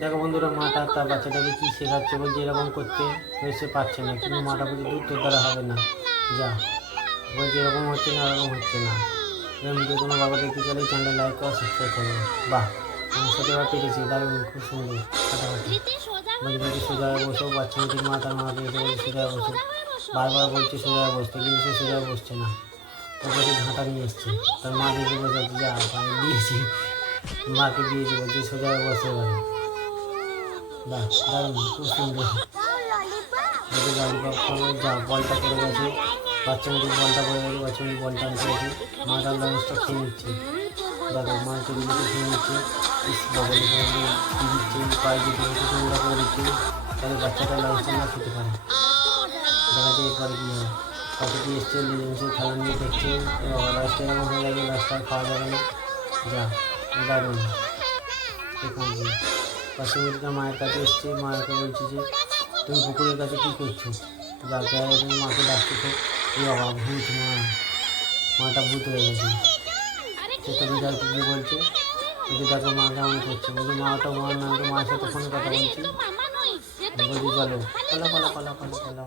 দেখো বন্ধুরা, মাটা তার বাচ্চাটাকে কী শেখাচ্ছে, বলছে এরকম করতে, সে পারছে না, কিন্তু মাটা বলছে দূর, তোর দ্বারা হবে না, যা। বলছে এরকম হচ্ছে না, এরকম হচ্ছে না। এরকম ভিডিও তোমার বাবা দেখতে চাইলে চ্যানেল লাইক করো, সাবস্ক্রাইব করো। বাহ, আমার সাথে এবার পেরেছি, দারুণ, খুব সুন্দর। ফাটাফাটি বলছে সোজা হয়ে বসো, বাচ্চা মেয়েটির মা তার মাকে এসে বলছে সোজা হয়ে বসো। বারবার বলছে সোজা হয়ে বসতে, কিন্তু সে সোজা হয়ে বসছে না। তারপরে ঝাঁটা নিয়ে এসছে, তার মা দেখে বোঝাচ্ছে, যা আমি দিয়েছি, মাকে দিয়েছি, বলছে সোজা হয়ে বসে এবারে। বাহ, দারুণ, খুব সুন্দর। যদি ললিপপ খাবে, যা, বলটা পড়ে গেছে, বাচ্চা মেয়েটির বলটা পড়ে গেছে, বাচ্চা মেয়েটির বলটা আনতে গেছে, মা তার লাঞ্চটা খেয়ে নিচ্ছে। দেখো মা চুরিগুলো খেয়ে নিচ্ছে, ইস বগলে কী দিচ্ছে, পায়ে দিচ্ছে, চুরিগুলো করে দিচ্ছে, তাহলে বাচ্চাটা লাঞ্চটা না খেতে পারে। দেখা যায় এরপরে কী হয়, কতটি এসছে, এসে খেলা নিয়ে দেখছে, লাস্টে এরকম হয়ে গেছে, লাস্টটা খাওয়া যাবে না। যা, দারুণ। এখানে পাশে মেয়েটা মায়ের কাছে এসছে, মাকে বলছে যে তুমি পুকুরের কাছে কী করছো, যাকে তুমি মাকে ডাকছো, তো বাবা ভূত, মাটা ভূত হয়ে গেছে। সেটা বিড়ালকে গিয়ে বলছে, বলছে দেখো মা কেমন করছে, বলছে মা তো মা না, তো মায়ের সাথে ফোনে কথা বলছি। বলছি চলো, পালা পালা পালা পালা পালা।